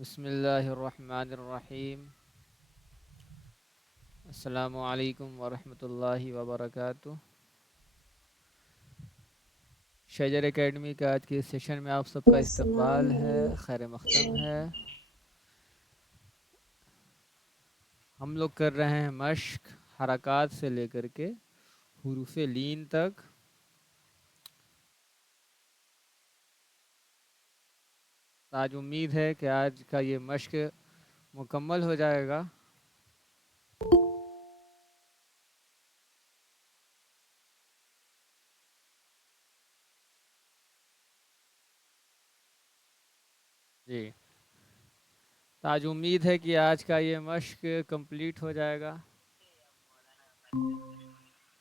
بسم اللہ الرحمن الرحیم۔ السلام علیکم ورحمۃ اللہ وبرکاتہ۔ شجر اکیڈمی کا آج کے سیشن میں آپ سب کا السلام استقبال ہے، خیر مقدم علیکم۔ ہے۔ ہم لوگ کر رہے ہیں مشق حرکات سے لے کر کے حروف لین تک۔ آج امید ہے کہ آج کا یہ مشق مکمل ہو جائے گا۔ جی، آج امید ہے کہ آج کا یہ مشق کمپلیٹ ہو جائے گا۔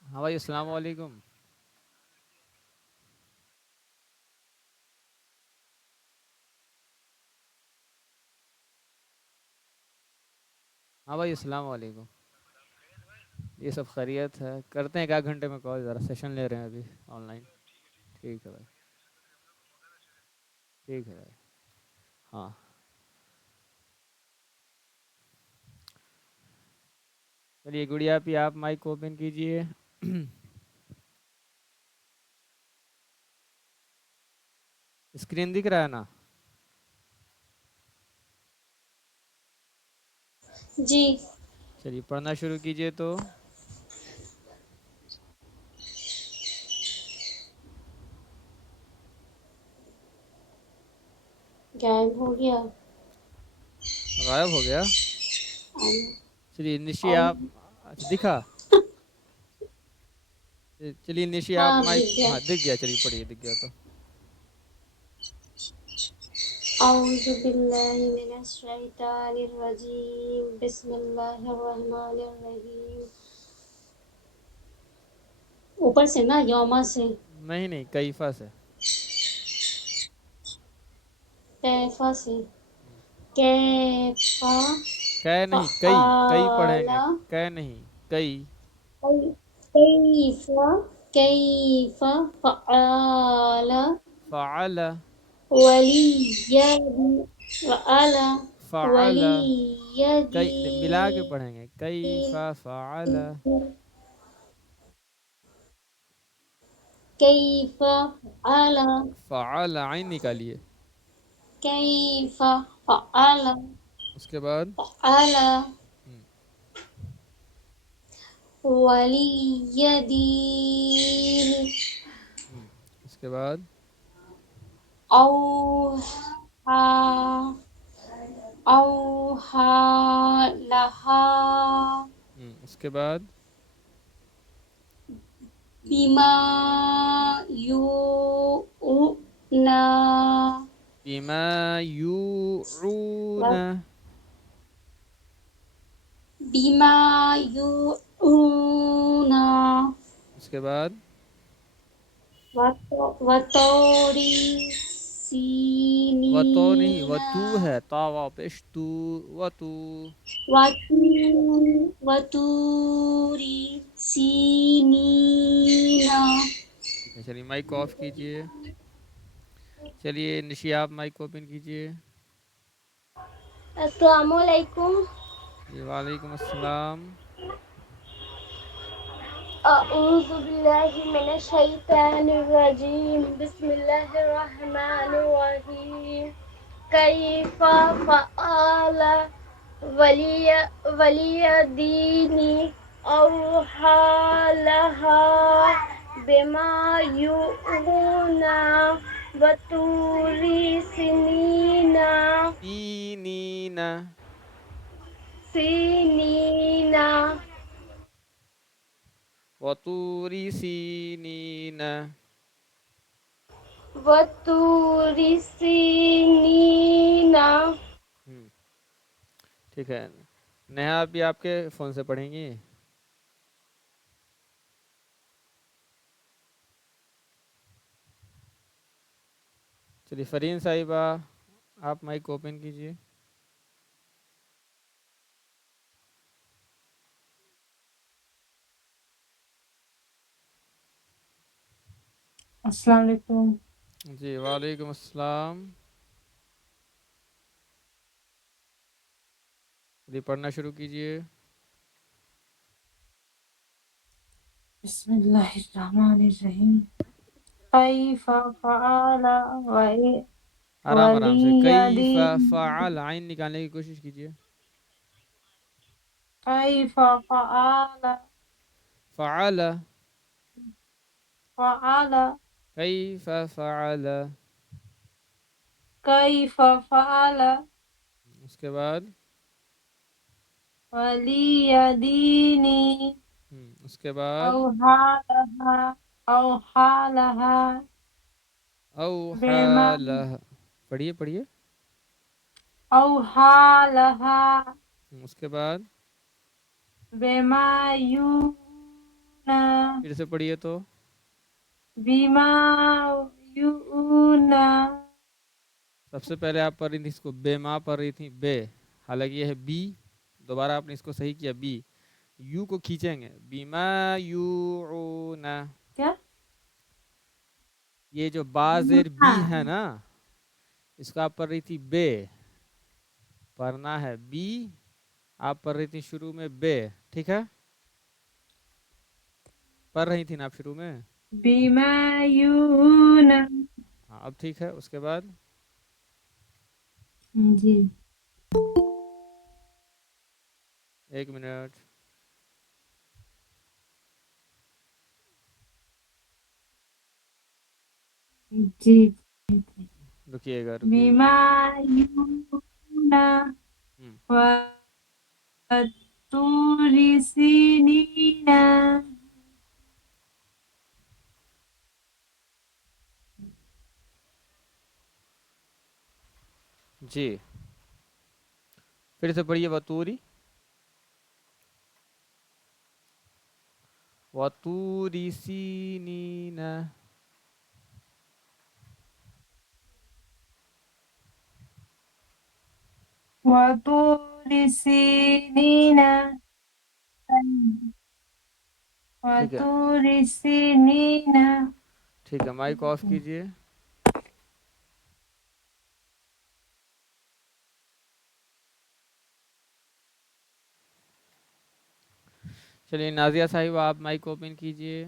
ہاں بھائی، السلام علیکم۔ ہاں بھائی، السلام علیکم۔ یہ سب خیریت ہے، کرتے ہیں ایک آدھ گھنٹے میں کال، ذرا سیشن لے رہے ہیں ابھی آن لائن۔ ٹھیک ہے بھائی، ٹھیک ہے بھائی۔ ہاں چلیے گڑیا پی، آپ مائک اوپن کیجئے۔ اسکرین دکھ رہا ہے نا؟ جی، چلیے پڑھنا شروع کیجئے تو۔ غائب ہو گیا۔ غائب ہو گیا؟ چلیے نشی اور آپ، اچھا دکھا؟ چلیے نشی آپ ہاں مائک، دکھ گیا۔ ہاں دکھ گیا، چلیے پڑھیے، دکھ گیا تو۔ اعوذ باللہ من الشیطان الرجیم، بسم اللہ الرحمن الرحیم۔ اوپر سے نا، یوما سے، نہیں نہیں، کیفا سے۔ کیفا سے، کیفا کہہ نہیں، کئی پڑھیں فعال، گے، کہہ نہیں، کئی۔ کیفا کیفا فعال فعل، ولی فعل فعل، کئی ملا کے پڑھیں گے، کیفا فعل۔ کیف فعل فعل عین نکالیے۔ کیف فعل اس کے بعد فعل ہم، وليدين اس کے بعد أوحى أوحى لها اس کے بعد بما يوعون بما یوعون، بما يوعون اس کے بعد وطور و تو نہیں، سینین و تو ہے، تا واو پیش تو، و تو۔ وطور سینین۔ ٹھیک ہے، چلیے مائک آف کیجئے۔ چلیے نشی آپ مائک اوپن کیجئے۔ السلام علیکم۔ جی وعلیکم السلام۔ اعوذ باللہ من الشیطان الرجیم، بسم اللہ الرحمن الرحیم۔ کیف فعل وليدين أوحى لها بما يوعون وطور سنين سینین، سنين و طور سینین۔ وطور سنين۔ ہم، ٹھیک ہے، نیہا بھی آپ کے فون سے پڑھیں گی؟ چلیے فرین صاحبہ، آپ مائک اوپن کیجئے۔ السلام علیکم۔ جی وعلیکم السلام۔ चलिए पढ़ना शुरू कीजिए. बिस्मिल्लाहिर्रहमानिर्रहीम कैफ फ़अल आराम से. वलियदी कैफ़ फ़अल, आइन निकालने की कोशिश कीजिए. कैफ फ़अल फ़अल. फ़अल कैफ़ फ़अल. कैफ फ़अल उसके बाद. वलियदीनी उसके बाद. औहालहा औहालहा बेमा औहालह. पढ़िए पढ़िए. औहालहा उसके बाद. बेमा यूना फिर से पढ़िए तो. बीमा यूना सबसे पहले आप पढ़ रही थी इसको बेमा पढ़ रही थी बे. हालांकि ये है बी. दोबारा आपने इसको सही किया बी. यू को खींचेंगे. बीमा यू ना. क्या ये जो बाजेर हाँ बी है ना, इसको आप पढ़ रही थी बे. पढ़ना है बी. आप पढ़ रही थी शुरू में बे. ठीक है. पढ़ रही थी ना आप शुरू में. बीमा यूना हाँ अब ठीक है. उसके बाद. जी 1 मिनट. जी रुकिएगा रुकिएगा. बीमा यूना हम्म, वतूरी सीनीना जी. फिर से पढ़िए वतूरी. वतूरी सीनीना. वतूरी सीनीना ठीक है. वतूरी सीनीना ठीक है. माइक ऑफ कीजिए. चलिए नाजिया साहिबा आप माइक ओपन कीजिए.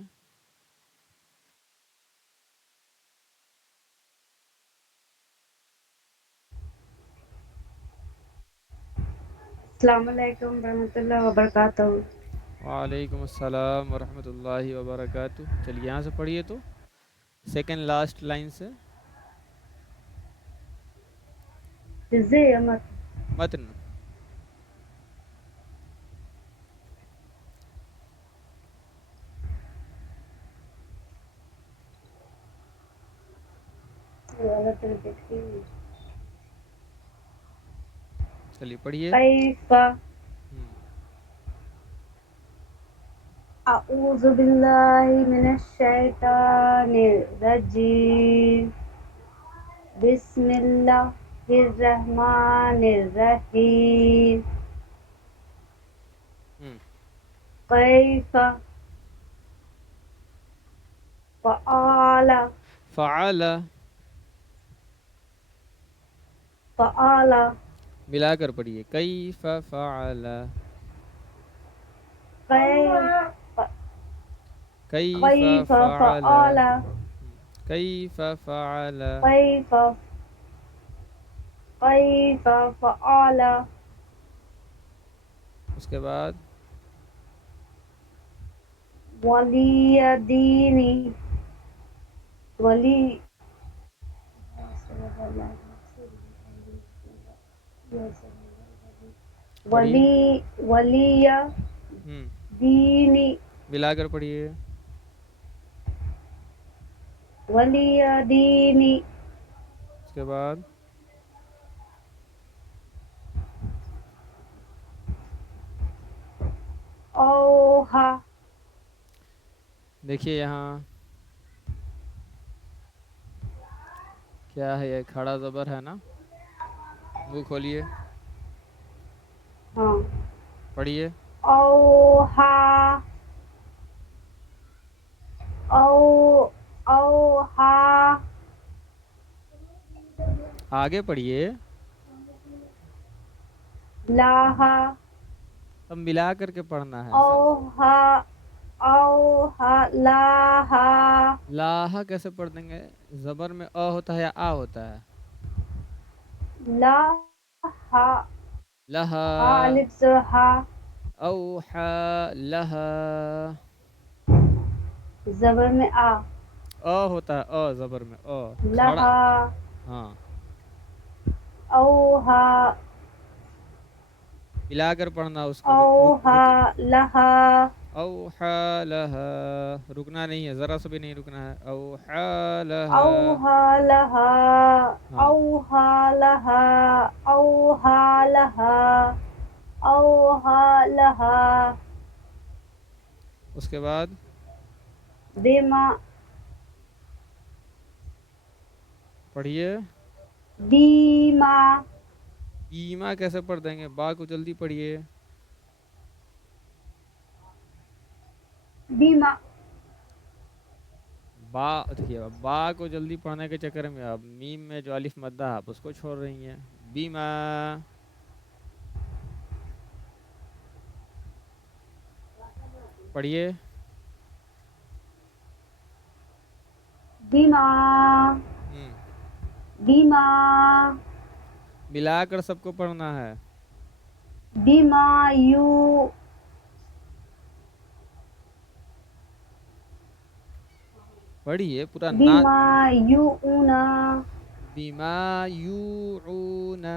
अस्सलाम वालेकुम रहमतुल्लाहि व बरकातहू। वालेकुम अस्सलाम वरहमतुल्लाहि वबरकातुह. चलिए यहाँ से पढ़िए तो. सेकंड लास्ट लाइन से. जज़े अमत मतन. गलत रिपीट की। चलिए पढ़िए. कैफा हम्म, अऊज़ु बिल्लाहि मिनश शैतानिर रजीम। बिस्मिल्लाहिर रहमानिर रहीम। हम्म. कैफा फ़अला फ़अल. फ़अला मिलाकर पढ़िए. कैफ़ फ़अल. कैफ कैफ़ कैफ फ़अल. फ़अला कैफ़ फ़अल. कैफ कैफ फ़अला उसके बाद. वलियदीनी वली पढ़िए. वली वलिया हम्म. दीनी मिलाकर पढ़िए. वलिया दीनी उसके बाद. ओहा देखिए यहाँ क्या है. ये खड़ा ज़बर है ना. मुंह खोलिए. हाँ पढ़िए. ओहा ओ ओहा आगे पढ़िए. लाहा सब मिला करके पढ़ना है सब। औहा औहा लाहा लाहा कैसे पढ़ देंगे? जबर में अ होता है या आ होता है? लाहा लहा हा अलिफ ज हा औहा लहा। जबर में आ होता है अ जबर में खड़ा। लहा हाँ, औहा मिलाकर पढ़ना उसको भी। औहा लहा औहा लहा, रुकना नहीं है, जरा सा भी नहीं रुकना है। औहा लहा। औहा लहा हाँ, औहा लहा औहा लहा औहा लहा उसके बाद बेमा पढ़िए। बीमा बीमा कैसे पढ़ देंगे? बा को जल्दी पढ़िए। बीमा बा देखिए, बा को जल्दी पढ़ने के चक्कर में अब मीम में जो अलिफ मद्दा है, आप उसको छोड़ रही हैं। बीमा पढ़िए। बीमा हम्म, बीमा मिलाकर सबको पढ़ना है। बीमा यू पढ़िए पूरा ना। बीमा यू ऊना बीमा यूऊना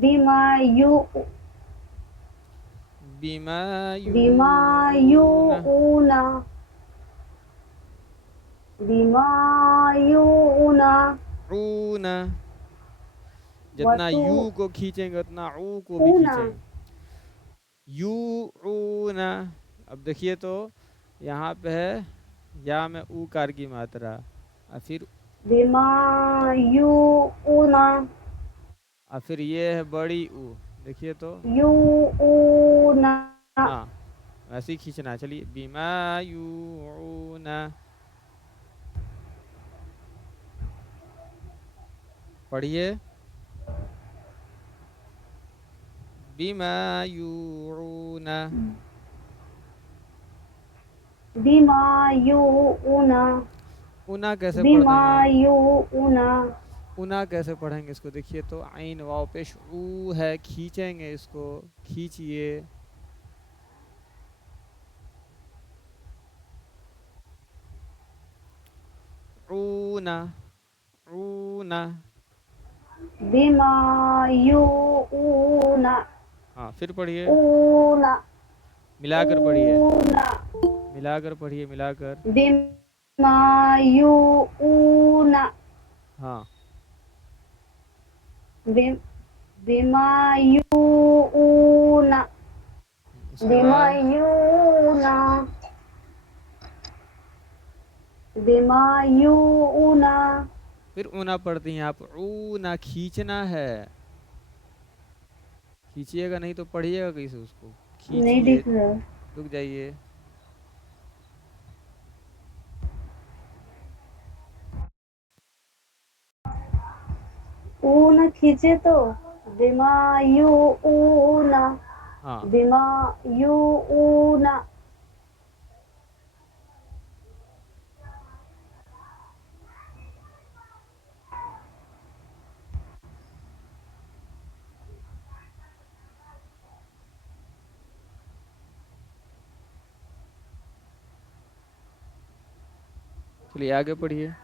बीमा यू बीमा बीमा यू यूऊना ऊना बीमा यू ऊना ऊना। जितना वतू यू को खींचेंगे उतना ऊ को भी ऊना खींचेंगे। यू ऊना। अब देखिए तो यहाँ पे है या में ऊ कार की मात्रा, और बीमा यू ऊना फिर ये है बड़ी ऊ। देखिए तो यू ऊना हाँ, वैसे ही खींचना है। चलिए, बीमा यूऊना पढ़िए। बीमा यूऊना बीमा यू ऊना ऊना कैसे पढ़ बीमा देंगे? यू ऊना ऊना कैसे पढ़ेंगे इसको? देखिए तो आइन वाव पेश ऊ है, खींचेंगे इसको। खींचिए। ऊना ऊना। बीमा यू ऊना हाँ, फिर पढ़िए। ऊना मिलाकर पढ़िए। ऊना मिलाकर पढ़िए, मिलाकर। बीमा यू ऊना हाँ, बीमा यू ऊना उसके बीमा बाद यू ऊना बीमा यू ऊना फिर ऊना पढ़ती हैं आप। ऊना खींचना है। खींचिएगा नहीं तो पढ़िएगा कैसे उसको? नहीं खींचिए। दिख रहा रुक जाइए। ऊना खींचे तो बीमा यू ऊना हाँ, बीमा यू ऊना चलिए आगे पढ़िए।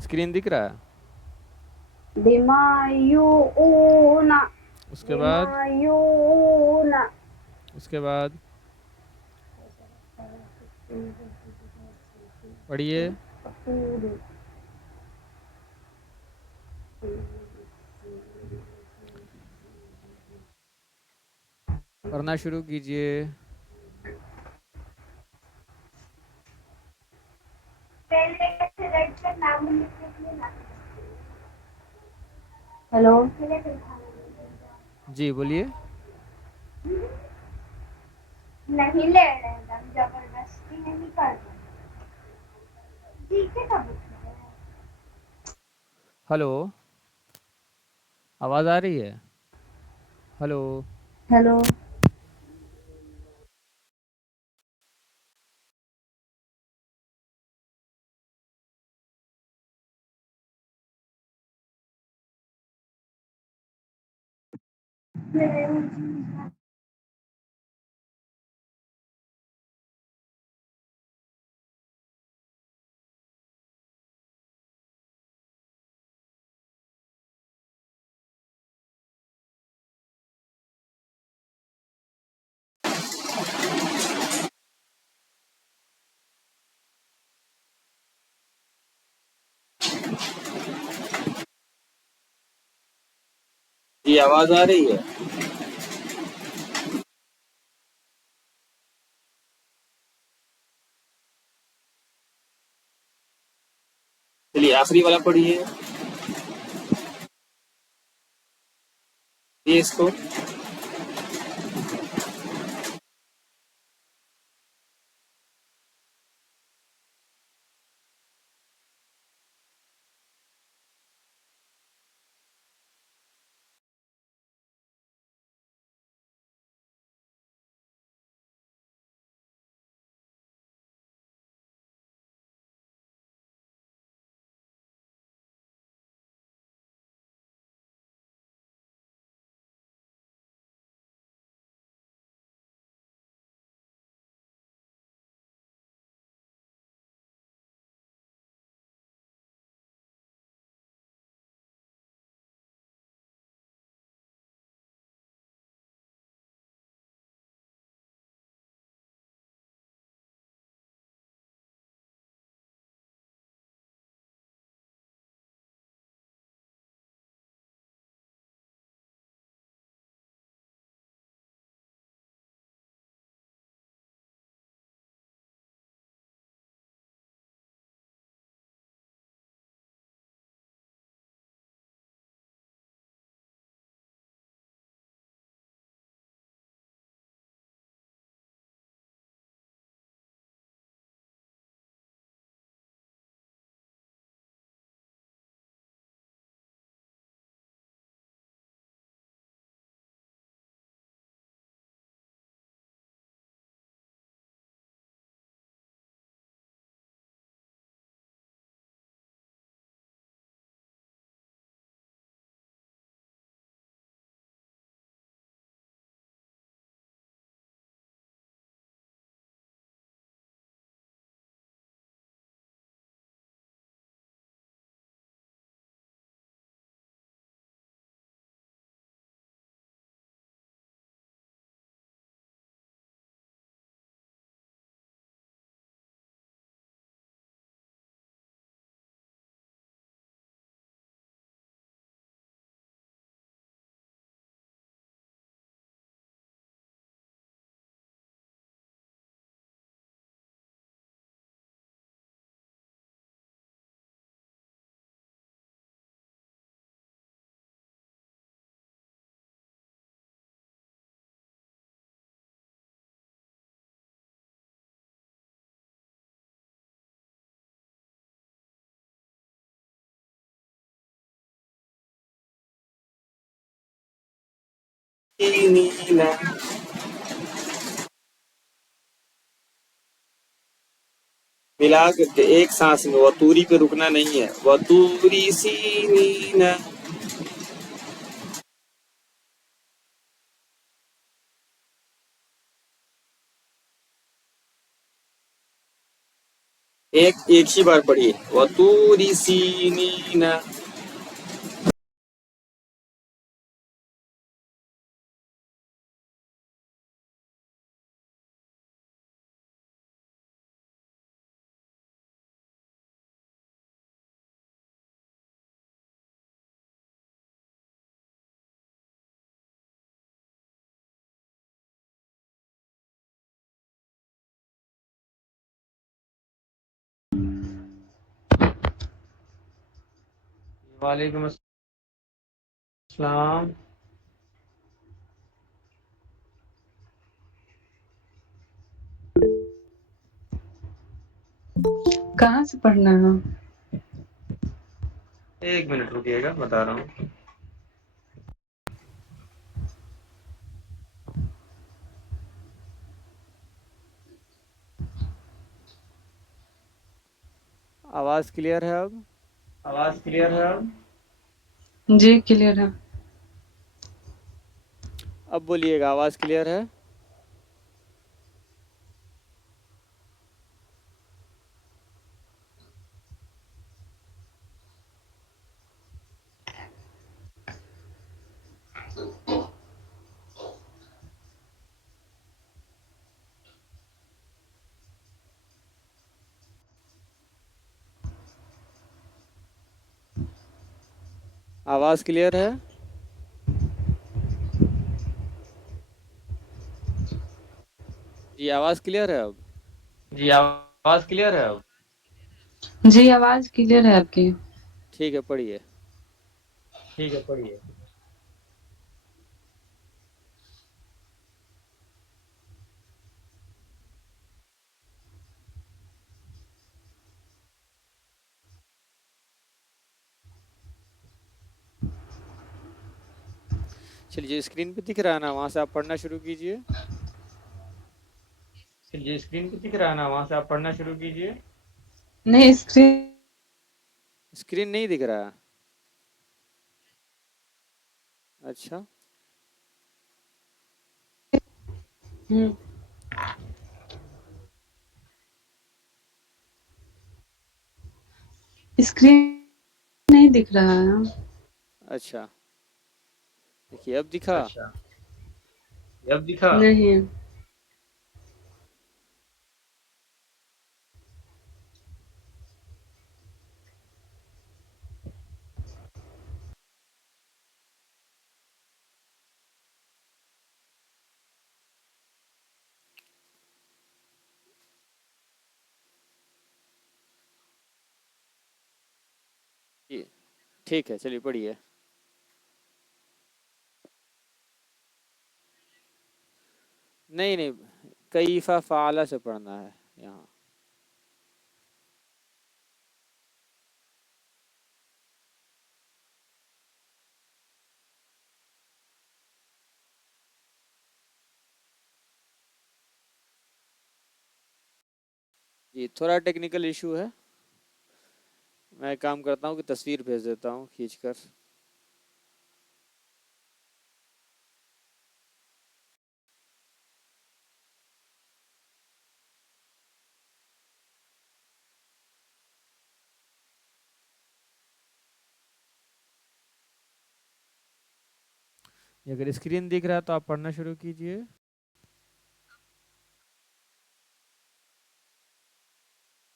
स्क्रीन दिख रहा है? बीमा यू ऊना उसके बाद बीमा यू ऊना उसके बाद पढ़िए। पढ़ना शुरू कीजिए। हेलो जी बोलिए। नहीं ले रहे हैं जबरदस्त हेलो, आवाज़ आ रही है? हेलो। हेलो। जी, आवाज़ आ रही है? चलिए आखिरी वाला पढ़िए। ये इसको नीला मिला के एक सांस में, वतूरी पे रुकना नहीं है। वतूरी सी नीना। एक एक ही बार पढ़िए, वतूरी सी नीना। वालेकुम अस्सलाम। کہاں سے پڑھنا ہے؟ 1 منٹ رکیے گا، بتا رہا ہوں. آواز کلیئر ہے اب؟ آواز کلیئر ہے اب؟ جی کلیئر ہے. اب بولیے گا، آواز کلیئر ہے؟ آواز کلیئر ہے؟ جی آواز کلیئر ہے اب؟ جی آواز کلیئر ہے اب؟ جی آواز کلیئر ہے آپ کی. ٹھیک ہے، پڑھیے. ٹھیک ہے، پڑھیے. چلیے اسکرین پہ دکھ رہا ہے نا، وہاں سے آپ پڑھنا شروع کیجئے. چلیے اسکرین پہ دکھ رہا ہے نا، وہاں سے آپ پڑھنا شروع کیجئے. نہیں اسکرین اسکرین نہیں دکھ رہا؟ اچھا. اسکرین نہیں دکھ رہا ہے. اچھا دیکھیے اب دکھا. اچھا اب دکھا. نہیں. جی ٹھیک ہے، چلیے پڑھیے. نہیں نہیں، کیف فعل سے پڑھنا ہے یہاں. جی تھوڑا ٹیکنیکل ایشو ہے، میں کام کرتا ہوں کہ تصویر بھیج دیتا ہوں کھینچ کر. اگر اسکرین دکھ رہا ہے تو آپ پڑھنا شروع کیجئے.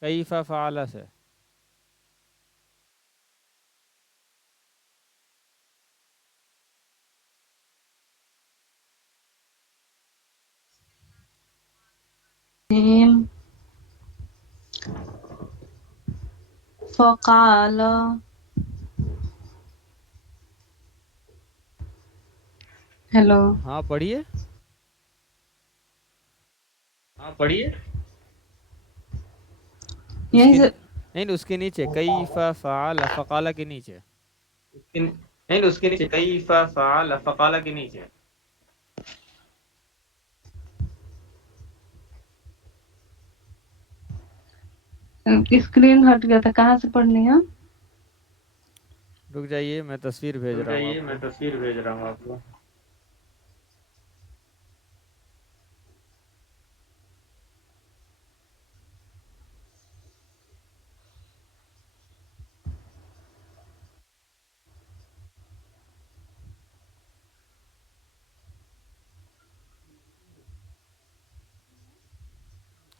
کیف فعل سے. فقال. ہیلو. ہاں پڑھیے. ہاں پڑھیے. اس یہیں کے سے نہیں اس کے نیچے کیف فعل فقال کے نیچے. نہیں اس کے نیچے کیف فعل فقال کے نیچے. اسکرین ہٹ گیا تھا، کہاں سے پڑھنی ہے؟ رک جائیے، میں تصویر بھیج رہا ہوں آپ میں کو. تصویر بھیج رہا ہوں آپ کو.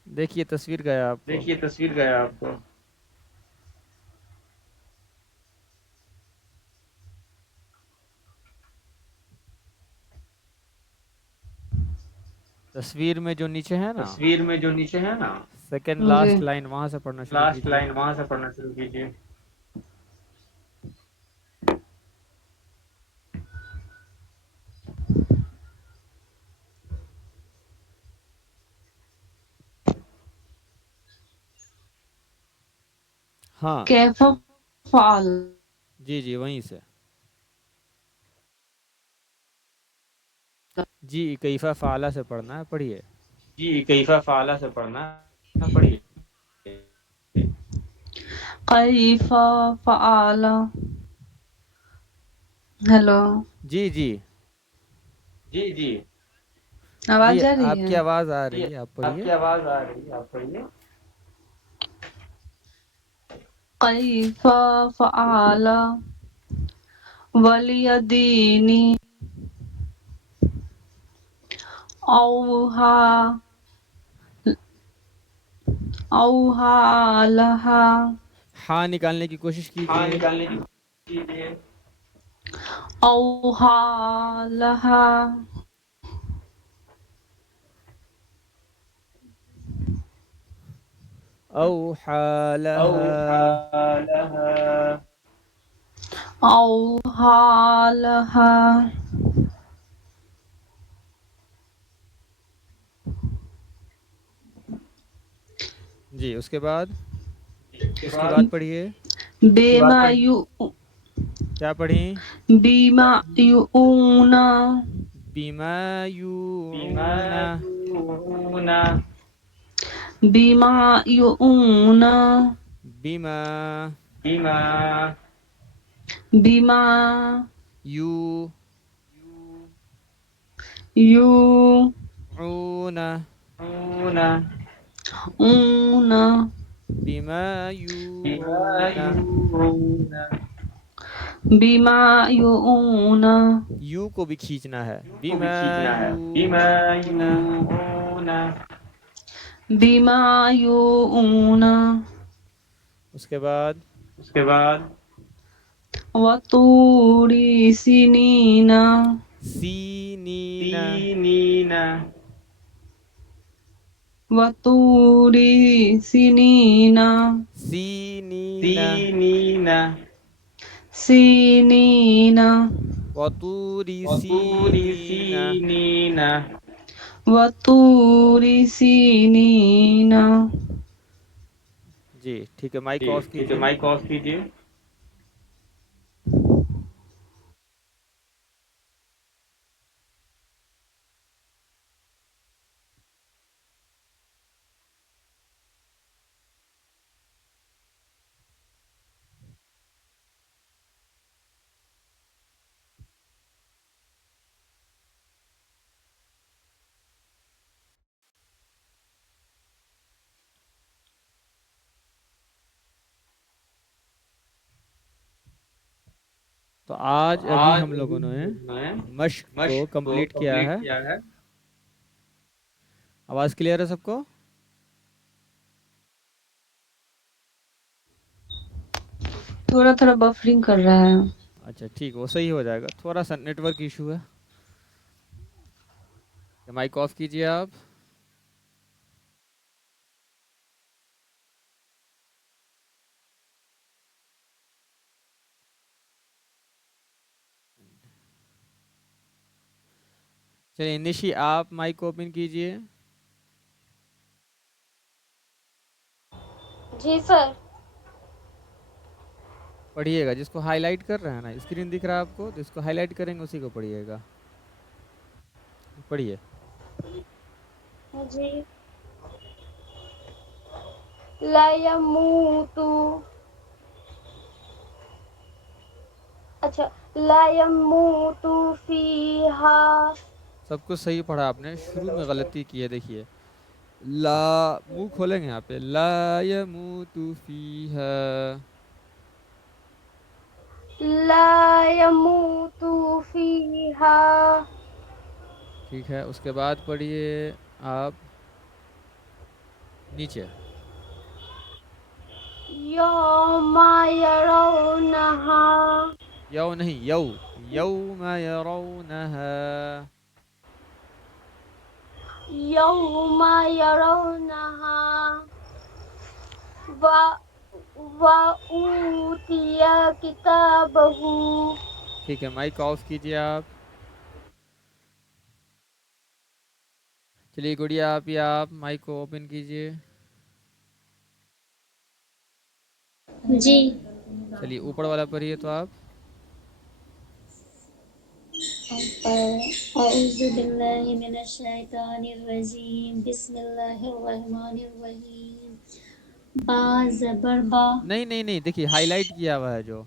دیکھیے تصویر گیا آپ کو. دیکھیے تصویر گیا آپ کو. تصویر میں جو نیچے ہے نا، تصویر میں جو نیچے ہے نا، سیکنڈ لاسٹ لائن، وہاں سے پڑھنا شروع لاسٹ کیجئے. لائن وہاں سے پڑھنا شروع کیجیے. हाँ कैफ फाल जी जी वहीं से जी कैफा फ़ाला से पढ़ना है, पढ़िए। जी कैफा फाला से पढ़ना है, पढ़िए। कैफ फाल। हेलो, जी जी जी जी जी आवाज आ रही आपकी है? आवाज़ आ रही जी है, आप आपकी पढ़िए। आवाज आ रही है, आप पढ़िए। कैफ फाल वलियदीनी औहा औहा लहा हाँ निकालने की कोशिश हाँ कीजिए। निकालने की कीजिए। औहा लहा औहा लहा औहालहा औहा लहा। जी उसके बाद के उसके बाद बाद पढ़िए। बेमा पढ़िए। यू क्या पढ़ी? बीमा यूना बीमा बीमा यूना यूना बीमा यूना बीमा बीमा बीमा यू यू ऊना यूना ऊना बीमा बीमा यूना यूना बीमा यूना यू को भी खींचना है। को भी बीमा खींचना है। बीमा यूना यूना बीमा यूना। उसके बाद उसके बाद वतूरी सिनीना सीनीना सीनीना वतूरी सिनीना सीनीना सीनीना सिनीना वतूरी वतूरी सीनीना। सीनीना वतूरी सिनीना। जी ठीक है, माइक जी ऑफ ठीक है, कीजिए। माइक ऑफ कीजिए। तो आज अभी आज हम लोगों ने ने मश्क को मश्क को कंप्लीट किया कंप्लीट है। किया है। आवाज़ क्लियर है सबको? थोड़ा थोड़ा बफरिंग कर रहा है। अच्छा ठीक, वो सही हो जाएगा, थोड़ा सा नेटवर्क इशू है। माइक ऑफ कीजिए आप। चलिए निशी आप माइक ओपन कीजिए। जी सर। पढ़िएगा, जिसको हाईलाइट कर रहे हैं ना, स्क्रीन दिख रहा है आपको, जिसको हाईलाइट करेंगे उसी को पढ़िएगा। पढ़िए। जी। ला यमूतु। अच्छा। ला यमूतु फीहा। सब कुछ सही पढ़ा आपने, शुरू में गलती की है, देखिए। ला, मुंह खोलेंगे यहाँ पे, ला यमूतु फीहा। ला यमूतु फीहा। ठीक है, उसके बाद पढ़िए आप नीचे। यौमा यरौनहा। यौ नहीं, यौ, यौम यरौनहा। यौमा यरौनहा। व व ऊतिया किताबहू। ठीक है, माइक ऑफ कीजिए आप। चलिए गुड़िया आप, या आप माइक को ओपन कीजिए। جی चलिए ऊपर वाला पढ़िए तो आप. أعوذ بالله من الشيطان الرجيم بسم الله الرحمن الرحيم با زبر با नहीं नहीं नहीं, देखिए हाईलाइट किया हुआ है जो.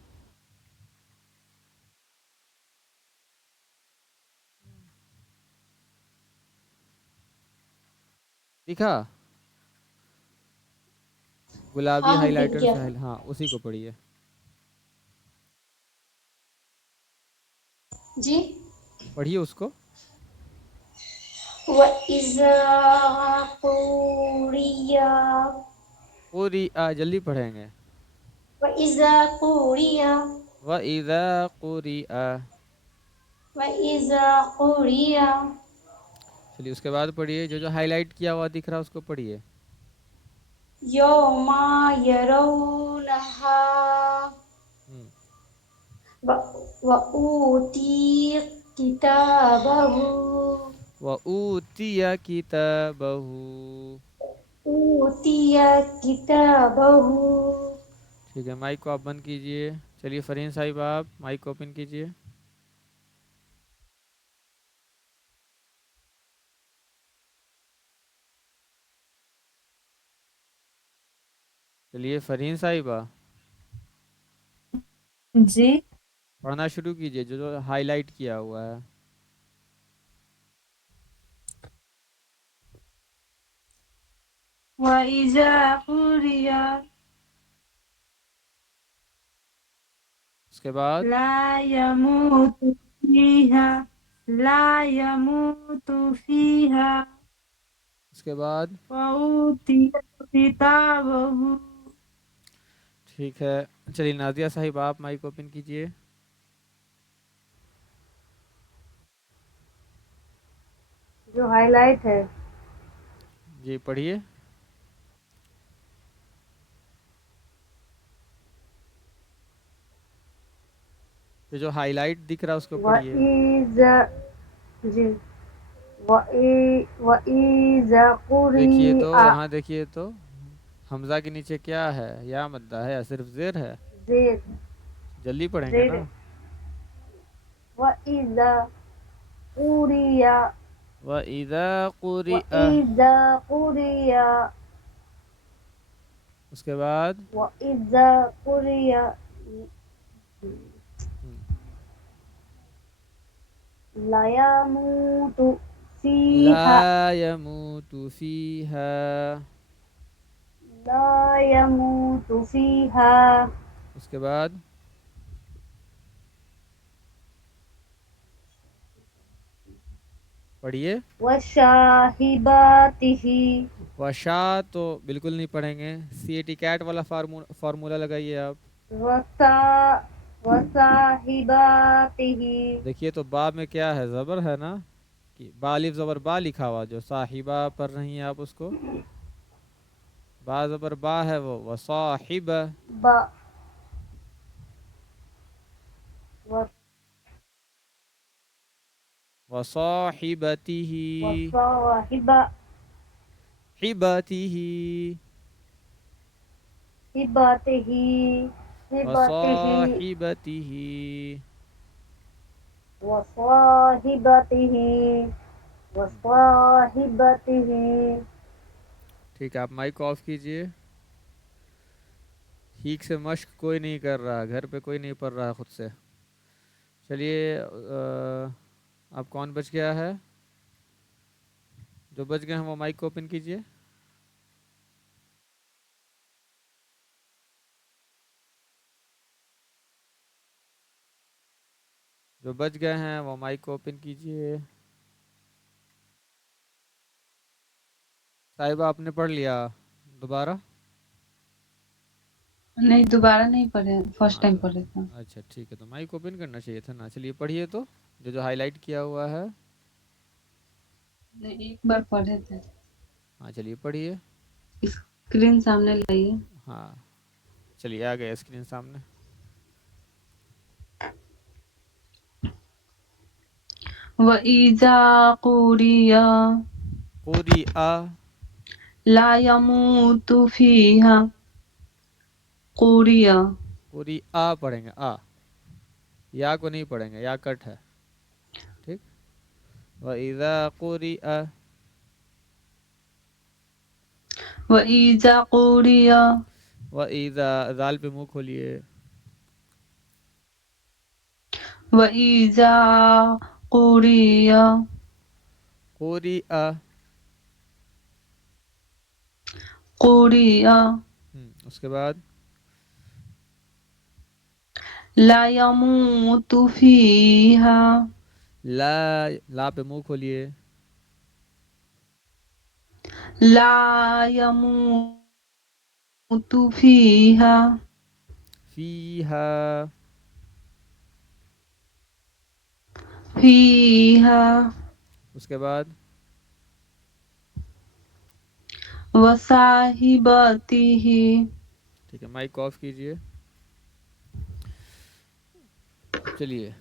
दिखा गुलाबी हाँ दिख हाइलाइटर गया से हाँ उसी को पढ़िए. جی पढ़िए उसको. وَإِذَا قُرِئَ पूरी जल्दी पढ़ेंगे. وَإِذَا قُرِئَ وإذا قرئ. وَإِذَا قُرِئَ चलिए उसके बाद पढ़िए जो जो हाईलाइट किया हुआ दिख रहा है उसको पढ़िए. يَوْمَ يَرَوْنَهَا हम्म, وَأُوتِيَ كِتَابَهُ وأوتي كتابه. أُوتِيَ كِتَابَهُ ठीक है, माइक को आप बंद कीजिए. चलिए फरहीन साहिब आप माइक को ओपन कीजिए. चलिए फरहीन साहिबा जी पढ़ना शुरू कीजिए जो जो हाईलाइट किया हुआ है. وإذا قرئ उसके बाद لا يموت فيها لا يموت فيها उसके बाद وأوتي كتابه. ठीक है. चलिए नादिया साहिब आप माइक ओपन कीजिए. जो हाईलाइट है जी पढ़िए. जो हाईलाइट दिख रहा है उसको पढ़िए. वइज़ा जी वइज़ा देखिए तो कुरिआ यहाँ देखिए तो हमजा के नीचे क्या है, या मद्दा है या सिर्फ जेर है. ज़ेर जल्दी पढ़ेंगे ज़ेर ना. वइज़ा कुरिआ वइज़ा कुरिअ. वइज़ा कुरिआ उसके बाद वइज़ा कुरिआ ला यमूतु फीहा ला यमूतु फीहा. ला यमूतु फीहा उसके बाद पढ़िए. वशाहिबातिही वशा तो बिल्कुल नहीं पढ़ेंगे. CAT कैट वाला फार्मूला लगाइए आप. वसा वसाहिबातिही देखिए तो बा में क्या है, ज़बर है ना, कि बालिफ ज़बर बा लिखा हुआ जो साहिबा पढ़ रही हैं आप उसको. बा ज़बर बा है वो वसाहिब. बा व- वसाहिबतिही. वसाहिबा हिबतिही. हिबातिही हिबातिही वसाहिबतिही. वसाहिबातिही वसाहिबातिही ठीक है, आप माइक ऑफ कीजिए. ठीक से मश्क कोई नहीं कर रहा, घर पे कोई नहीं पढ़ रहा खुद से. चलिए अब कौन बच गया है? जो बच गए हैं वो माइक को ओपन कीजिए. जो बच गए हैं वो माइक को ओपन कीजिए. साहिबा आपने पढ़ लिया, दोबारा? नहीं दोबारा नहीं पढ़े, फर्स्ट टाइम पढ़े थे. अच्छा ठीक है, तो माइक ओपन करना चाहिए था ना. चलिए पढ़िए तो जो जो हाईलाइट किया हुआ है. नहीं एक बार पढ़े थे. हाँ चलिए पढ़िए. स्क्रीन सामने लाइए. हाँ चलिए आ गया स्क्रीन सामने. वइज़ा कुरिय कुरिआ. ला यमूतु फीहा قوریا पूरी आ पढ़ेंगे, आ, या को नहीं पढ़ेंगे, या कट है, ठीक। व इज़ा कुरिअ, وإذا قوریا व इज़ा, जाल पे मुंह खोलिए, وإذا قوریا कुरिअ, قوریا उसके बाद لا يموت فيها ला पे मुंह खोलिए, لا يموت فيها फीहा, فيها उसके बाद وصاحبته ठीक है, माइक ऑफ कीजिए। अब चलिए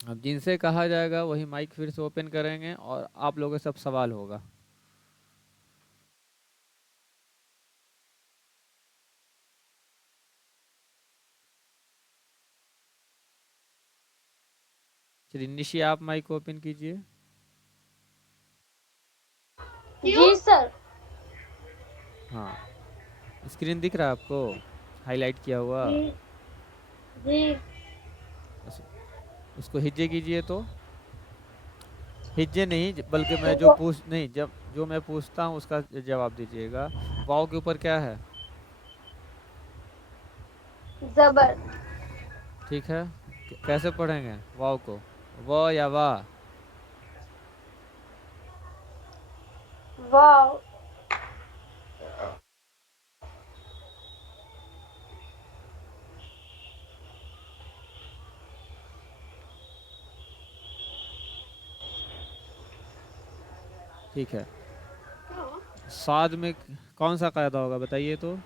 अब जिनसे कहा जाएगा वही माइक फिर से ओपन करेंगे और आप लोगों से सब सवाल होगा। चलिए निशी, आप माइक ओपन कीजिए। जी सर। हाँ, स्क्रीन दिख रहा है आपको हाईलाइट किया हुआ? जी जी। बस उसको हिज्जे कीजिए। तो हिज्जे नहीं, बल्कि मैं जो पूछ नहीं, जब जो मैं पूछता हूँ उसका जवाब दीजिएगा। वाव के ऊपर क्या है? जबर। ठीक है, कैसे पढ़ेंगे वाव को? व या वाह? वाव। ठीक है, साद में कौन सा कायदा होगा बताइए तो?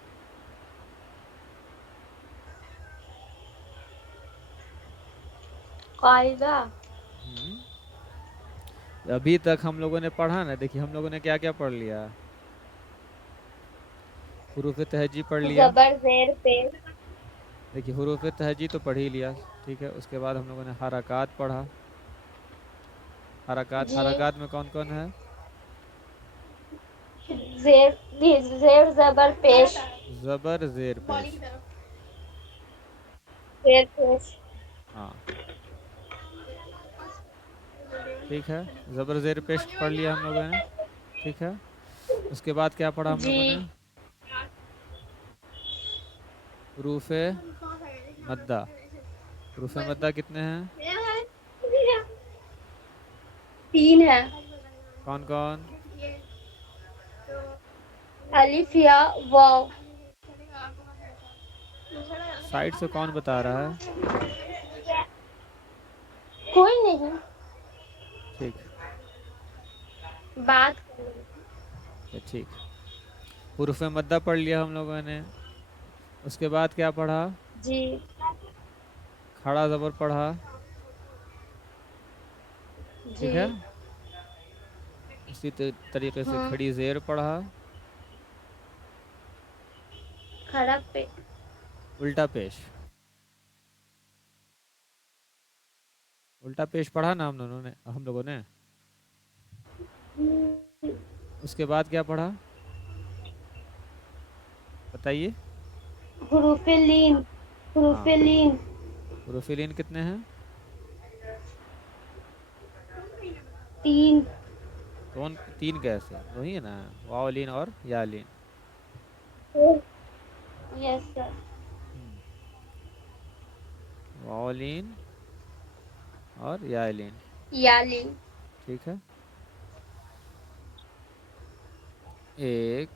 कायदा। अभी तक हम लोगों ने पढ़ा ना, देखिए हम लोगों ने क्या क्या पढ़ लिया। हुरूफ तहजी पढ़ लिया, जबर जेर पेश। देखिए हुरूफ तहजी तो पढ़ ही लिया। ठीक है, उसके बाद हम लोगों ने हरकत पढ़ा। जी। हरकत में कौन कौन है? जेर जेर जबर पेश। जबर जेर पेश। जेर पेश। हाँ ठीक है, जबर जेर पेश पढ़ लिया हम लोगों ने। ठीक है, उसके बाद क्या पढ़ा हम लोगों जी। ने? हुरूफे मद्दा। हुरूफे मद्दा कितने हैं? 3 है। कौन कौन? अलिफ या वाव। साइड से कौन बता रहा है? कोई नहीं। ठीक, बात। ठीक। हुरूफ मद्दा पढ़ लिया हम लोगों ने। उसके बाद क्या पढ़ा? जी। खड़ा जबर पढ़ा। जी। ठीक है, इसी तरीके से हाँ। खड़ी जेर पढ़ा। खड़ा पे। उल्टा पेश, उल्टा पेश पढ़ा ना हम लोगों ने। उसके बाद क्या पढ़ा बताइए? हुरूफे लीन। हुरूफे लीन। हुरूफे लीन कितने हैं? 3। कौन 3? कैसे? वही है ना, वाव लीन और या लीन। Yes sir. वाव लीन और या लीन। या लीन। ठीक है, एक,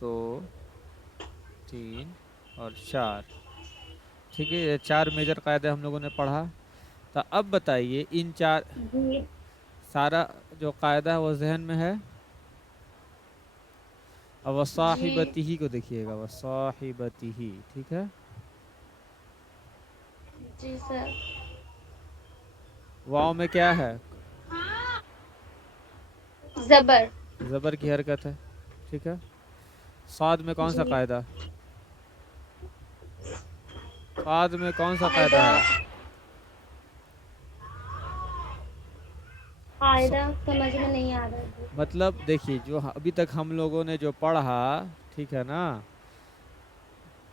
दो, 3 और 4। ठीक है, ये 4 मेजर कायदे हम लोगों ने पढ़ा। तो अब बताइए इन 4, जी। सारा जो कायदा है वो जहन में है। अब वसाहिबतिही को देखिएगा, वसाहिबतिही। ठीक है, जी सर। वाव में क्या है? زبر ज़बर की हरकत है, ठीक है. साद में कौन सा जी कायदा, साद में कौन सा कायदा कायदा है. स- कायदा समझ में नहीं आ रहा है। मतलब देखिए जो अभी तक हम लोगों ने जो पढ़ा, ठीक है ना,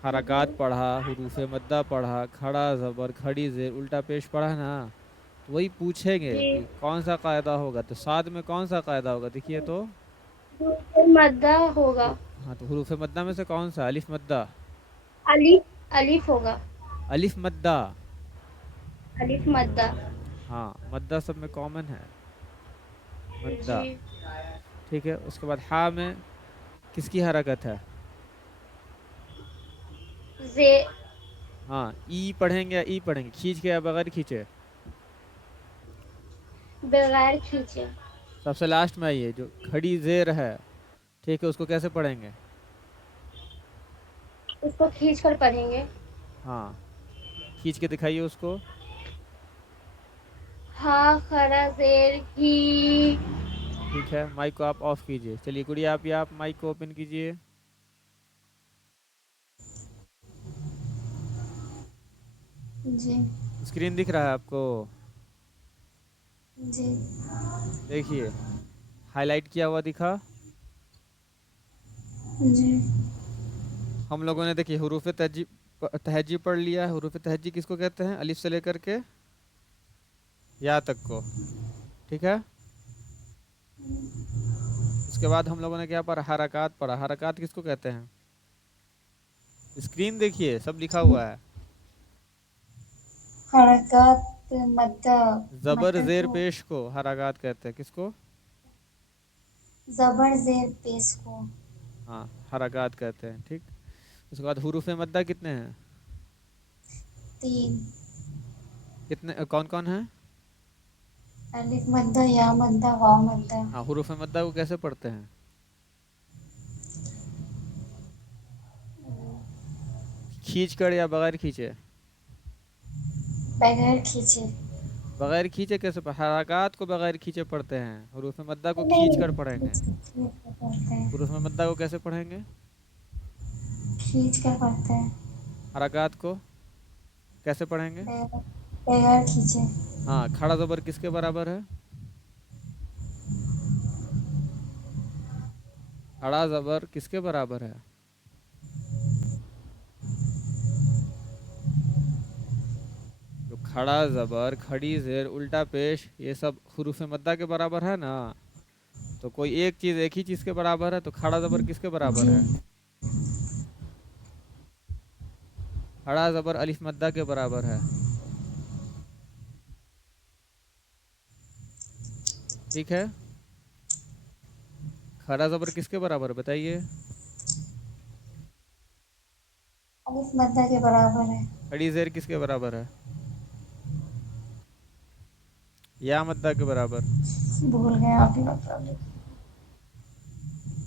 हरकत पढ़ा, हुरूफ मद्दा पढ़ा, खड़ा ज़बर, खड़ी ज़ेर, उल्टा पेश पढ़ा ना, तो वही पूछेंगे जी कि कौन सा कायदा होगा. तो साद में कौन सा कायदा होगा, देखिए तो. मद्दा होगा। हाँ, तो हुरूफ मद्दा में से कौन सा, अलिफ मद्दा, अलिफ अलिफ होगा। अलिफ मद्दा. अलिफ मद्दा। हाँ, मद्दा सब में कॉमन है, मद्दा, जी ठीक है. उसके बाद हा में किसकी हरकत है. जे हाँ, ई पढ़ेंगे या ई पढ़ेंगे, खींच के या बगैर खींचे. बगैर खींचे। सबसे लास्ट में आइए, जो खड़ी जेर है, ठीक है, उसको कैसे पढ़ेंगे. इसको खींच कर पढ़ेंगे। हाँ, खींच के दिखाइए उसको. हा खरा जेर ही। ठीक है, माइक को आप ऑफ कीजिए. चलिए गुड़िया, आप माइक को ओपन कीजिए. जी स्क्रीन दिख रहा है आपको, जी देखिए हाईलाइट किया हुआ दिखा. जी हम लोगों ने देखिए हुरूफ तहजी पढ़ लिया है. हुरूफ तहजी किसको कहते हैं, अलिफ से लेकर के या तक को, ठीक है. उसके बाद हम लोगों ने क्या पढ़ा, हरकत पढ़ा. हरकत किसको कहते हैं, स्क्रीन देखिए सब लिखा हुआ है. हरकत मद्दा ज़बर मद्दा ज़ेर को पेश को हरकत कहते हैं, किसको. जबर जेर पेश को हाँ, हरकत कहते हैं, ठीक. उसके बाद हुरूफ मद्दा कितने हैं, तीन कितने, कौन कौन है. अलिफ मद्दा या मद्दा वाव मद्दा हाँ, हुरूफ मद्दा को कैसे पढ़ते हैं, खींच कर या बगैर खींचे. बगैर खींचे बगैर खींचे कैसे हरकत को बगैर खींचे पढ़ते हैं, हुरूफ मद्दा को खींच नहीं कर पढ़ेंगे. खींच कर पढ़ते हैं हुरूफ मद्दा को कैसे पढ़ेंगे, खींच कर पढ़ते हैं हरकत को कैसे पढ़ेंगे. बगैर बगैर खींचे हाँ, खड़ा ज़बर किसके बराबर है, खड़ा ज़बर किसके बराबर है. जो खड़ा ज़बर, खड़ी ज़ेर, उल्टा पेश, ये सब हुरूफ मद्दा के बराबर है ना. तो कोई एक चीज़ एक ही चीज़ के बराबर है, तो खड़ा ज़बर किसके बराबर जी है, खड़ा ज़बर अलिफ मद्दा के बराबर है, ठीक है. खड़ा ज़बर किसके बराबर है बताइए, अलिफ मद्दा के बराबर है खड़ी ज़ेर किसके बराबर है, या मद्दा के बराबर. भूल गए आप ही मतलब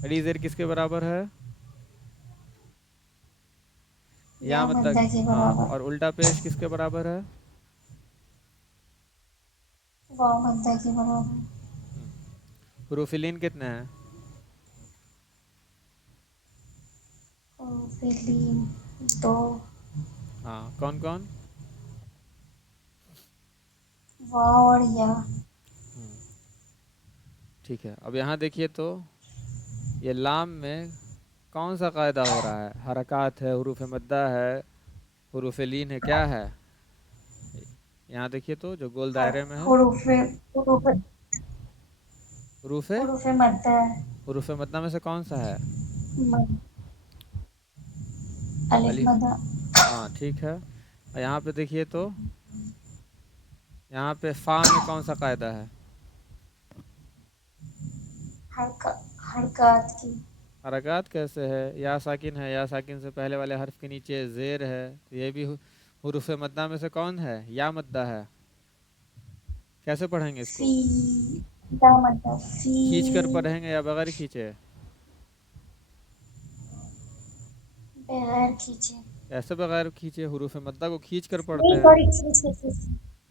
खड़ी ज़ेर किसके बराबर है, या या मद्दा. मद्दा के हाँ, बराबर और उल्टा पेश किसके बराबर है. वाव मद्दा के बराबर हुरूफ लीन कितने हैं, और फिर लीन दो हाँ, कौन कौन. वाव और या ठीक है. अब यहाँ देखिए तो ये लाम में कौन सा कायदा हो रहा है, हरकत है, हुरूफ मद्दा है, हुरूफ लीन है, क्या है. यहाँ देखिए तो जो गोल दायरे में है, हुरूफ हुरूफ हुरूफ हुरूफ मद्दा हुरूफ मद्दा में से कौन सा है, मद- अलिफ अलिफ. मद्दा हाँ, ठीक है. और यहाँ पे देखिए तो यहाँ पे फा में कौन सा कायदा है, हरकत की हरकत कैसे है, या साकिन है, या साकिन से पहले वाले हर्फ के नीचे जेर है, तो ये भी हुरूफ मद्दा में से कौन है, या मद्दा है. कैसे पढ़ेंगे इसको, फी या मद्दा फी खींच कर पढ़ेंगे या बगैर खींचे. बगैर खींचे ऐसे बगैर खींचे, हुरूफ मद्दा को खींच कर पढ़ते नहीं हैं. सॉरी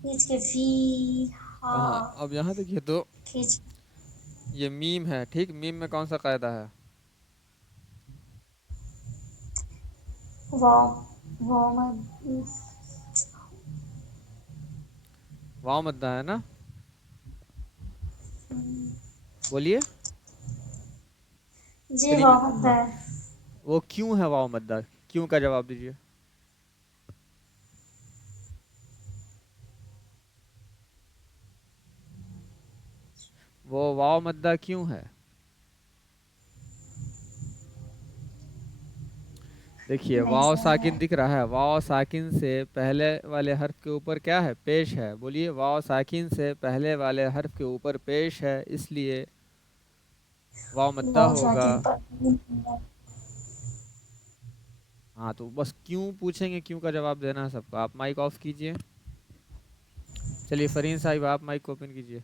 खींच के फी हाँ, हाँ अब यहाँ देखिए तो खींच یہ میم ہے، ٹھیک، میم میں کون سا قاعدہ ہے؟ واو واو واو مدہ ہے نا، بولیے جی اسکرین میں، واو مدہ ہاں، ہے. وہ کیوں ہے واو مدہ، کیوں کا جواب دیجیے. وہ واو مدہ کیوں ہے؟ دیکھیے نہیں واو سمجھ میں. ساکن دکھ رہا ہے، واو ساکن سے پہلے والے حرف کے اوپر کیا ہے؟ پیش ہے. بولیے، واو ساکن سے پہلے والے حرف کے اوپر پیش ہے، اس لیے واو مدہ واو ہوگا. ساکن پر. ہاں تو بس کیوں پوچھیں گے، کیوں کا جواب دینا ہے سب کو. آپ مائک آف کیجئے. چلیے فرین صاحب آپ مائک کو اوپن کیجئے.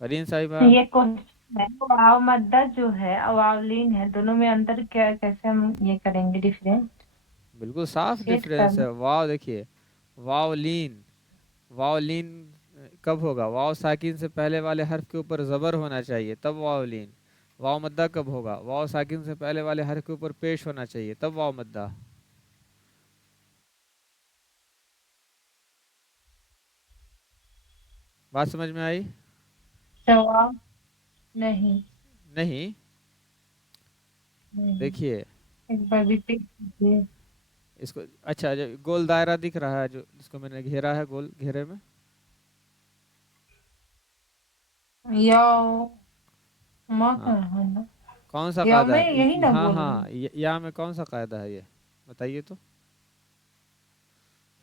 فرین صاحبہ. یہ کوشچن ہے، واو مدہ جو ہے واولین ہے، دونوں میں انتر کیا، کیسے ہم یہ کریں گے ڈفرینٹ بالکل صاف ڈفرینس کرنا. ہے. واو دیکھیے، واولین، واولین کب ہوگا؟ واو ساکن سے پہلے والے حرف کے اوپر زبر ہونا چاہیے تب واولین. واو مدہ کب ہوگا؟ واو ساکن سے پہلے والے حرف کے اوپر پیش ہونا چاہیے تب واو مدہ. بات سمجھ میں آئی؟ جواب نہیں. نہیں. نہیں. دیکھیے ایک بار ریپیٹ کیجیے. اس کو، اچھا جو گول دائرہ دکھ رہا ہے، جو اس کو میں نے گھیرا ہے گول گھیرے میں، یا ماں ہاں، کا ہے نا، کون سا یا قاعدہ میں ہے؟ یہی نہ ہاں بول رہی ہاں، ہوں. یا میں کون سا قاعدہ ہے یہ بتائیے تو.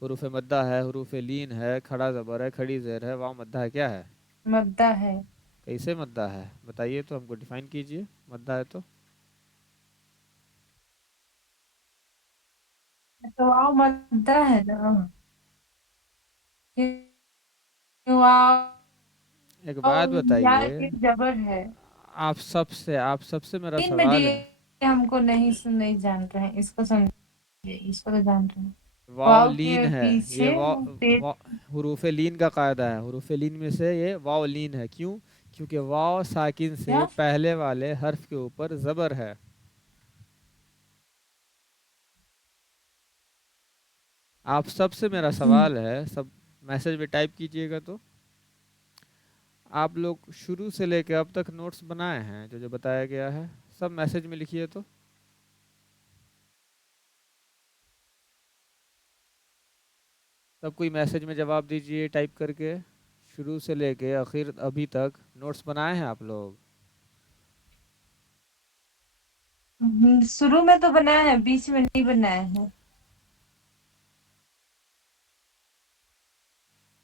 حروف مدہ ہے، حروف لین ہے، کھڑا زبر ہے، کھڑی زیر ہے، واو مدہ ہے، کیا ہے؟ مدہ ہے. کیسے مدہ ہے بتائیے تو، ہم کو ڈیفائن کیجئے مدہ ہے تو. تو واو مدہ ہے نا، واو ایک بات یا بتائیے، ایک جبر ہے. آپ سب سے میرا دین میں سوال دیے ہے. ہم کو نہیں جان رہے ہیں، اس کو سمجھیے، اس کو تو جان رہے ہیں. واو واو لین کے ہے یہ، پیچھے حروف لین کا قاعدہ ہے. حروف لین میں سے یہ واو لین ہے. کیوں؟ کیونکہ واو ساکن سے کیا پہلے والے حرف کے اوپر زبر ہے. آپ سب سے میرا سوال ہے، سب میسج میں ٹائپ کیجئے گا تو. آپ لوگ شروع سے لے کے اب تک نوٹس بنائے ہیں جو جو بتایا گیا ہے؟ سب میسج میں لکھیے تو. سب کوئی میسج میں جواب دیجئے ٹائپ کر کے. شروع سے لے کے آخر ابھی تک نوٹس بنائے ہیں آپ لوگ؟ شروع میں تو بنایا ہے، بیچ میں نہیں بنایا ہے.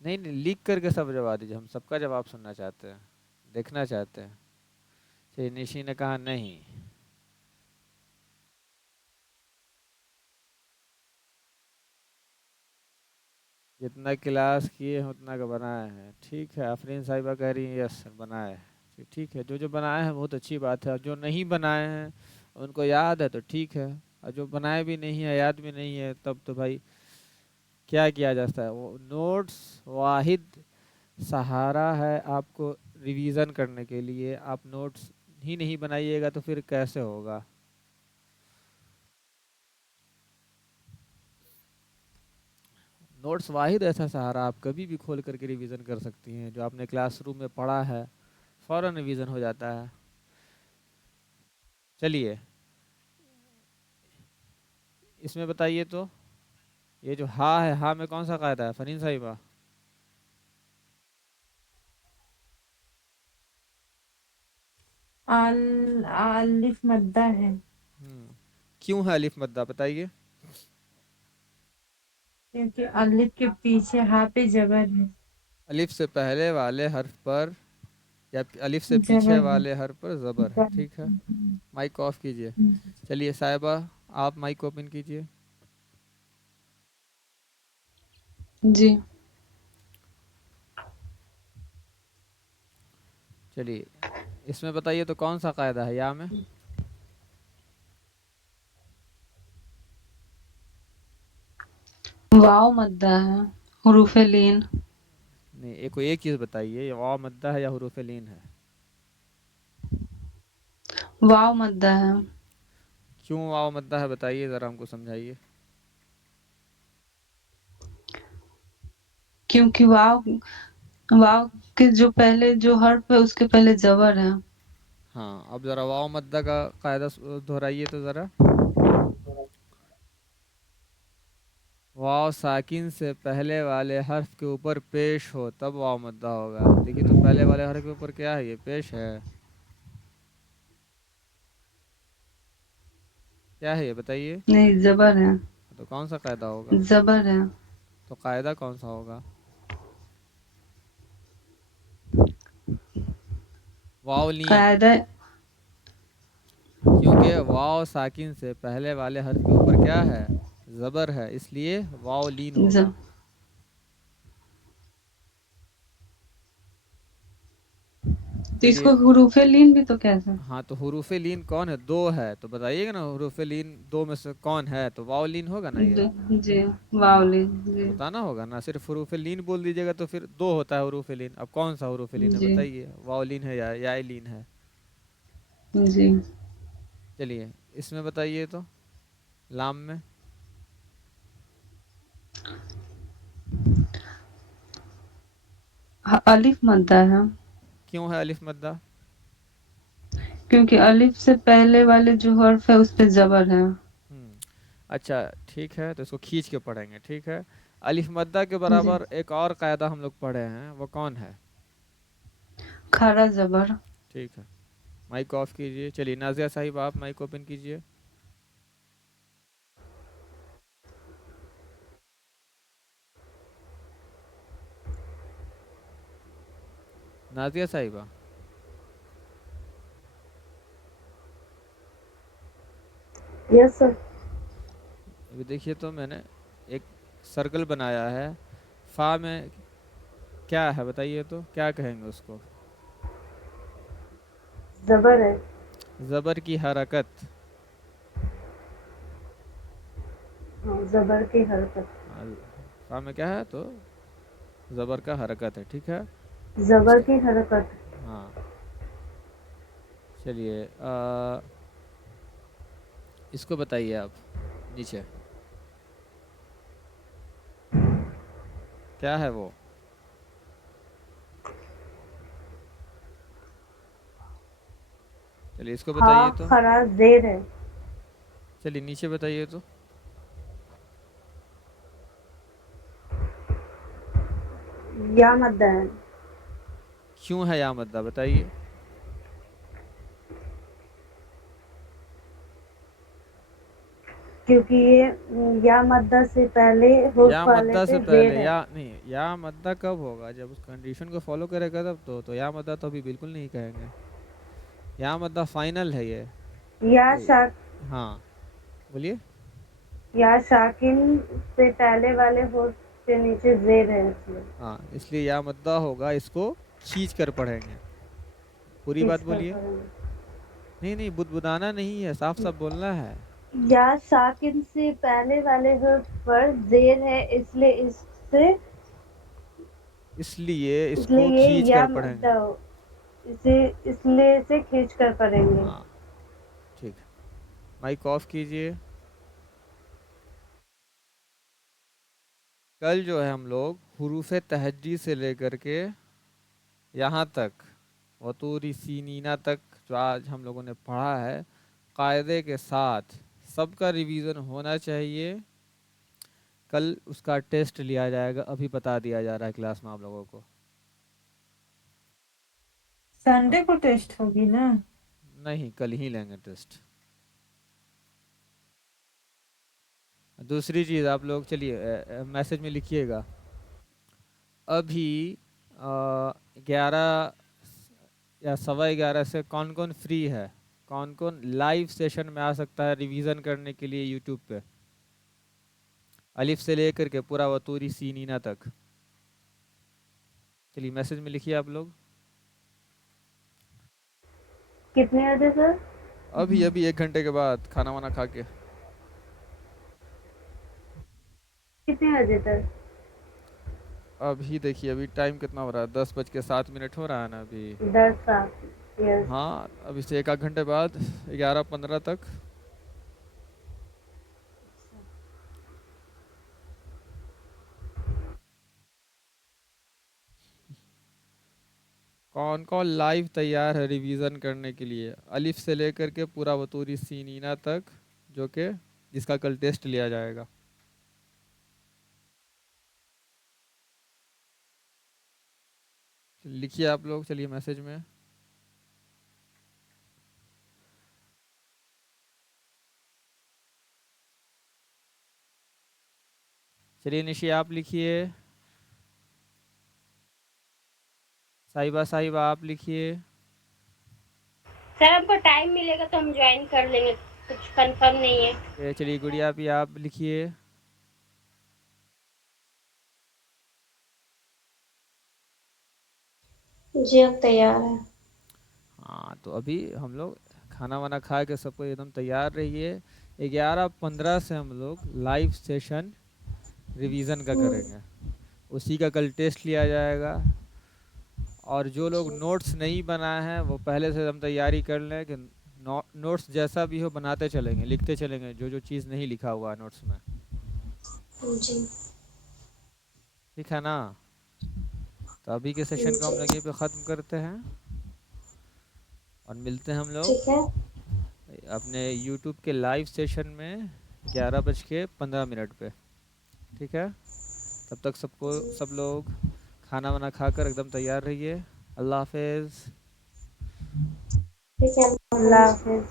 نہیں نہیں، لکھ کر کے سب جواب دیجیے، ہم سب کا جواب سننا چاہتے ہیں، دیکھنا چاہتے ہیں. چلیے نشی نے کہا نہیں. جتنا کلاس کیے ہیں اتنا کا بنائے ہیں، ٹھیک ہے. آفرین صاحبہ کہہ رہی ہیں یس سر بنائے ہیں، ٹھیک ہے. جو جو بنائے ہیں بہت اچھی بات ہے، اور جو نہیں بنائے ہیں ان کو یاد ہے تو ٹھیک ہے، اور جو بنائے بھی نہیں ہے، یاد بھی نہیں ہے، تب تو بھائی کیا کیا جاتا ہے. وہ نوٹس واحد سہارا ہے آپ کو ریویژن کرنے کے لیے. آپ نوٹس ہی نہیں بنائیے گا تو پھر کیسے ہوگا؟ نوٹس واحد ایسا سہارا، آپ کبھی بھی کھول کر کے ریویژن کر سکتی ہیں. جو آپ نے کلاس روم میں پڑھا ہے فوراً ریویژن ہو جاتا ہے. چلیے اس میں بتائیے تو، یہ جو ہا ہے، ہا میں کون سا قاعدہ ہے فرین صاحبہ؟ الف مدہ ہے. کیوں ہے الف مدہ بتائیے؟ کیونکہ الف کے پیچھے ہاں پہ جبر ہے. الف سے پہلے والے حرف پر یا الف سے پیچھے جبر والے حرف پر زبر ہے، ٹھیک ہے. مائک آف کیجئے. چلیے صاحبہ آپ مائک اوپن کیجئے. جی. چلیے اس میں بتائیے تو کون سا قاعدہ ہے یا میں؟ वाव मद्दा है, हरूफ लीन। नहीं, एक कोई एक चीज़ बताइए, ये वाव मद्दा है या हरूफ लीन है? वाव मद्दा है, क्यों वाव मद्दा है, बताइए ज़रा, हमको समझाइए। क्योंकि वाव वाव के जो पहले जो हर्फ है उसके पहले जबर है। हाँ, अब ज़रा वाव मद्दा का कायदा दोहराइए तो ज़रा। वाव साकिन से पहले वाले हर्फ के ऊपर पेश हो तब वाव मद्दा होगा। देखिए तो पहले वाले हर्फ के ऊपर क्या है, ये पेश है, क्या है ये बताइए। नहीं, जबर है, तो कौन सा कायदा होगा? जबर है। तो कायदा कौन सा होगा? वाव लीन, कायदा क्योंकि वाव साकिन से पहले वाले हर्फ के ऊपर क्या है, ज़बर है, इसलिए वाव लीन ज, होगा। तो चलिए, इसको हरूफ लीन भी तो कहते हैं। हाँ तो हुरूफ लीन कौन है, दो है, तो बताइएगा ना हुरूफ लीन दो में से कौन है, तो वाव लीन होगा ना ये। जी, वाव हाँ, लीन, तो जी बताना होगा ना, सिर्फ हुरूफ लीन बोल दीजिएगा तो फिर दो होता है हुरूफ लीन। अब कौन सा हुरूफ लीन है जी बताइए, वाव लीन है या याय लीन है? जी। चलिए इसमें बताइए तो, लाम में। अलिफ मद्दा है, क्यों है अलिफ मद्दा? क्योंकि अलिफ से पहले वाले जो हर्फ है उस पे जबर है। हम्म, अच्छा ठीक है, तो इसको खींच के पढ़ेंगे, ठीक है। अलिफ मद्दा के जी, बराबर एक और कायदा हम लोग पढ़े हैं, वो कौन है? खरा जबर। ठीक है, माइक ऑफ कीजिए। चलिए नाजिया साहिब आप माइक ओपन कीजिए। नाजिया साहिबा, यस सर। अभी देखिए तो मैंने एक सर्कल बनाया है, फा में क्या है बताइए तो, क्या कहेंगे उसको? जबर है। ज़बर की हरकत। हाँ, जबर की हरकत। हाँ, फा में क्या है तो ज़बर का हरकत है, ठीक है। जबर इसको, की हरकत। हाँ चलिए इसको बताइए आप, नीचे क्या है वो? चलिए इसको बताइए हाँ, तो। खरा जेर है। चलिए नीचे बताइए तो। या मद्दा है। क्यों है या मद्दा, बताइए। क्योंकि ये या मद्दा से पहले हुर्फ या वाले मद्दा से पे जेर पहले, है। या नहीं, या मद्दा कब होगा, जब उस कंडीशन को फॉलो करेगा तब तो या मद्दा तो अभी बिल्कुल नहीं कहेंगे। या मद्दा फाइनल है ये। या ए, शाक हाँ बोलिए। या शाकिन से पहले वाले हुर्फ के नीचे जेर है, इसलिए हाँ इसलिए या मद्दा होगा, इसको खींच कर पढ़ेंगे। पूरी खींच बात कर बोलिए। पढ़ेंगे। नहीं नहीं, बुदबुदाना नहीं है, साफ साफ बोलना है। या साकिन से पहले वाले हुर्फ पर जेर है, इसलिए इसलिए इसको ये खींच या कर पढ़ेंगे। मद्दा हो। इसे इसलिए इसे खींच कर पढ़ेंगे। हाँ ठीक है, माइक ऑफ कीजिए। कल जो है हम लोग हुरूफ तहज्जी से लेकर के यहाँ तक, वतूरी सीनीना तक, जो आज हम लोगों ने पढ़ा है, कायदे के साथ सबका रिवीजन होना चाहिए। कल उसका टेस्ट लिया जाएगा, अभी बता दिया जा रहा है क्लास में आप लोगों को। अब संडे को टेस्ट होगी ना? नहीं, कल ही लेंगे टेस्ट। दूसरी चीज़ आप लोग, चलिए मैसेज में लिखिएगा, अभी 11 या 11:15 से कौन कौन फ्री है, कौन कौन लाइव सेशन में आ सकता है रिवीजन करने के लिए यूट्यूब पे, अलिफ से लेकर के पूरा वतूरी सीनीना तक। चलिए मैसेज में लिखिए आप लोग। कितने बजे सर? अभी अभी 1 घंटे के बाद खाना वाना खा के। कितने बजे तक? अभी देखिए अभी टाइम कितना हो रहा है, 10:07 हो रहा है ना अभी। 10 7 यस। हाँ अभी से एक आध घंटे बाद 11:15 तक। कौन कौन लाइव तैयार है रिवीजन करने के लिए, अलिफ से लेकर के पूरा बतूरी सीनीना तक, जो कि जिसका कल टेस्ट लिया जाएगा। लिखिए आप लोग, चलिए मैसेज में। चलिए निशी आप लिखिए, साहिबा साहिबा आप लिखिए। सर हमको टाइम मिलेगा तो हम ज्वाइन कर लेंगे, कुछ कंफर्म नहीं है। चलिए गुड़िया भी आप लिखिए। जी अब तैयार है। हाँ तो अभी हम लोग खाना वाना खा के सबको एकदम तैयार रहिए। 11:15 से हम लोग लाइव सेशन रिवीजन का करेंगे, उसी का कल टेस्ट लिया जाएगा। और जो लोग नोट्स नहीं बनाए हैं वो पहले से हम तैयारी कर लें कि नोट्स जैसा भी हो बनाते चलेंगे, लिखते चलेंगे जो जो चीज़ नहीं लिखा हुआ है नोट्स में। जी ठीक है ना? तो अभी के सेशन को हम लोग यहीं पे ख़त्म करते हैं और मिलते हैं हम लोग ठीक है। अपने यूट्यूब के लाइव सेशन में 11:15 पे। ठीक है, तब तक सबको सब लोग खाना वाना खाकर एकदम तैयार रहिए। अल्लाह हाफिज़। ठीक है। अल्लाह हाफिज़।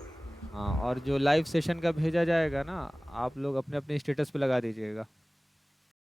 हाँ और जो लाइव सेशन का भेजा जाएगा ना, आप लोग अपने अपने स्टेटस पे लगा दीजिएगा।